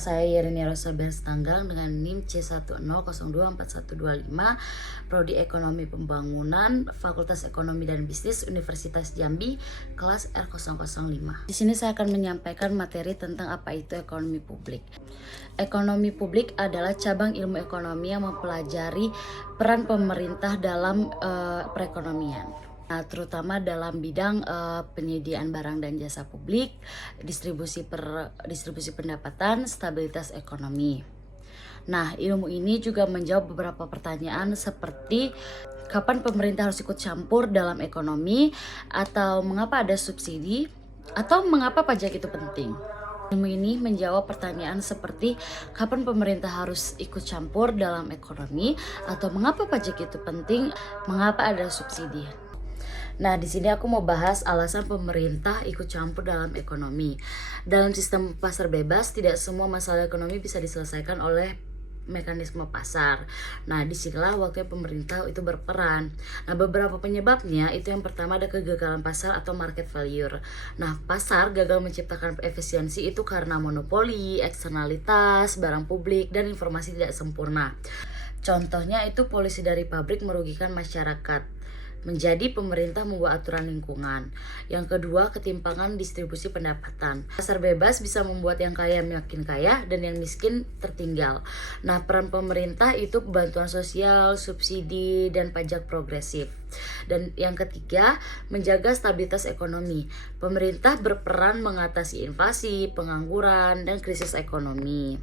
saya Yerenia Rosa Berstanggang dengan NIM C10024125, Prodi Ekonomi Pembangunan, Fakultas Ekonomi dan Bisnis, Universitas Jambi, kelas R005. Di sini saya akan menyampaikan materi tentang apa itu ekonomi publik. Ekonomi publik adalah cabang ilmu ekonomi yang mempelajari peran pemerintah dalam perekonomian. Terutama dalam bidang penyediaan barang dan jasa publik, distribusi pendapatan, stabilitas ekonomi. Nah, ilmu ini juga menjawab beberapa pertanyaan seperti kapan pemerintah harus ikut campur dalam ekonomi, atau mengapa ada subsidi, atau mengapa pajak itu penting. Ilmu ini menjawab pertanyaan seperti kapan pemerintah harus ikut campur dalam ekonomi, atau mengapa pajak itu penting, mengapa ada subsidi. Nah, di sini aku mau bahas alasan pemerintah ikut campur dalam ekonomi. Dalam sistem pasar bebas, tidak semua masalah ekonomi bisa diselesaikan oleh mekanisme pasar. Nah, disinilah waktunya pemerintah itu berperan. Nah, beberapa penyebabnya itu yang pertama ada kegagalan pasar atau market failure. Nah, pasar gagal menciptakan efisiensi itu karena monopoli, eksternalitas, barang publik, dan informasi tidak sempurna. Contohnya itu polusi dari pabrik merugikan masyarakat. Menjadi pemerintah membuat aturan lingkungan. Yang kedua, ketimpangan distribusi pendapatan. Pasar bebas bisa membuat yang kaya makin kaya dan yang miskin tertinggal. Nah, peran pemerintah itu bantuan sosial, subsidi, dan pajak progresif. Dan yang ketiga, menjaga stabilitas ekonomi. Pemerintah berperan mengatasi inflasi, pengangguran, dan krisis ekonomi.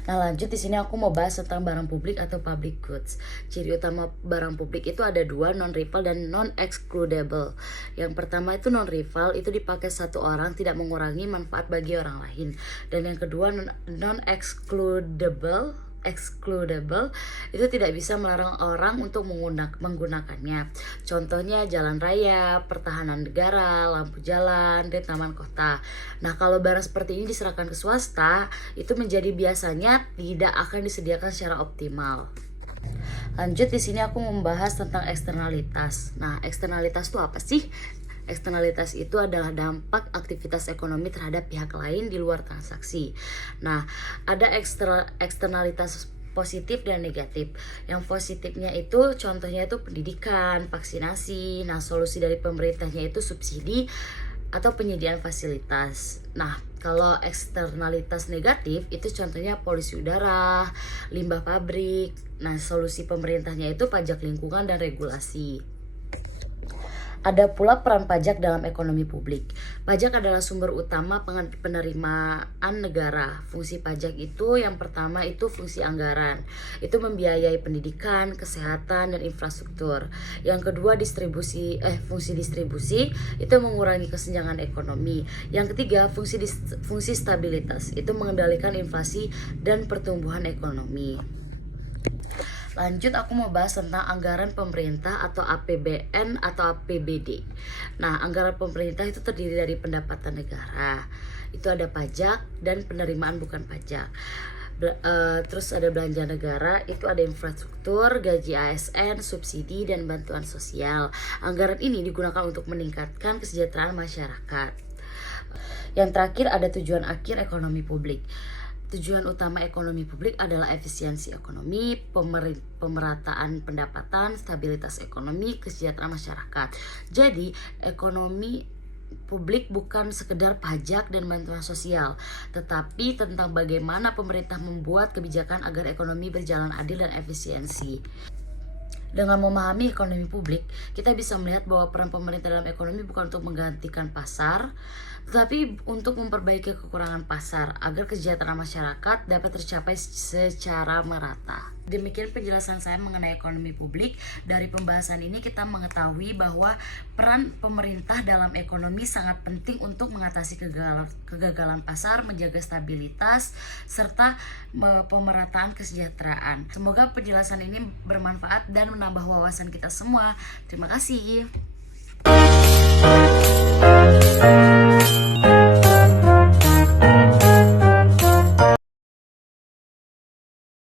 Nah, lanjut di sini aku mau bahas tentang barang publik atau public goods. Ciri utama barang publik itu ada dua, non-rival dan non-excludable. Yang pertama itu non-rival, itu dipakai satu orang, tidak mengurangi manfaat bagi orang lain. Dan yang kedua non-excludable itu tidak bisa melarang orang untuk menggunakannya. Contohnya jalan raya, pertahanan negara, lampu jalan, dan taman kota. Nah, kalau barang seperti ini diserahkan ke swasta, itu menjadi biasanya tidak akan disediakan secara optimal. Lanjut, di sini aku membahas tentang eksternalitas. Nah, eksternalitas itu apa sih? Eksternalitas itu adalah dampak aktivitas ekonomi terhadap pihak lain di luar transaksi. Nah, ada eksternalitas positif dan negatif. Yang positifnya itu contohnya itu pendidikan, vaksinasi. Nah, solusi dari pemerintahnya itu subsidi atau penyediaan fasilitas. Nah, kalau eksternalitas negatif itu contohnya polusi udara, limbah pabrik. Nah, solusi pemerintahnya itu pajak lingkungan dan regulasi. Ada pula peran pajak dalam ekonomi publik. Pajak adalah sumber utama penerimaan negara. Fungsi pajak itu yang pertama itu fungsi anggaran. Itu membiayai pendidikan, kesehatan, dan infrastruktur. Yang kedua fungsi distribusi itu mengurangi kesenjangan ekonomi. Yang ketiga fungsi stabilitas itu mengendalikan inflasi dan pertumbuhan ekonomi. Lanjut, aku mau bahas tentang anggaran pemerintah atau APBN atau APBD. Nah, anggaran pemerintah itu terdiri dari pendapatan negara. Itu ada pajak dan penerimaan bukan pajak. Terus ada belanja negara, itu ada infrastruktur, gaji ASN, subsidi, dan bantuan sosial. Anggaran ini digunakan untuk meningkatkan kesejahteraan masyarakat. Yang terakhir ada tujuan akhir ekonomi publik. Tujuan utama ekonomi publik adalah efisiensi ekonomi, pemerataan pendapatan, stabilitas ekonomi, kesejahteraan masyarakat. Jadi, ekonomi publik bukan sekedar pajak dan bantuan sosial, tetapi tentang bagaimana pemerintah membuat kebijakan agar ekonomi berjalan adil dan efisiensi. Dengan memahami ekonomi publik, kita bisa melihat bahwa peran pemerintah dalam ekonomi bukan untuk menggantikan pasar, tetapi untuk memperbaiki kekurangan pasar agar kesejahteraan masyarakat dapat tercapai secara merata. Demikian penjelasan saya mengenai ekonomi publik. Dari pembahasan ini kita mengetahui bahwa peran pemerintah dalam ekonomi sangat penting untuk mengatasi kegagalan pasar, menjaga stabilitas, serta pemerataan kesejahteraan. Semoga penjelasan ini bermanfaat dan menambah wawasan kita semua. Terima kasih.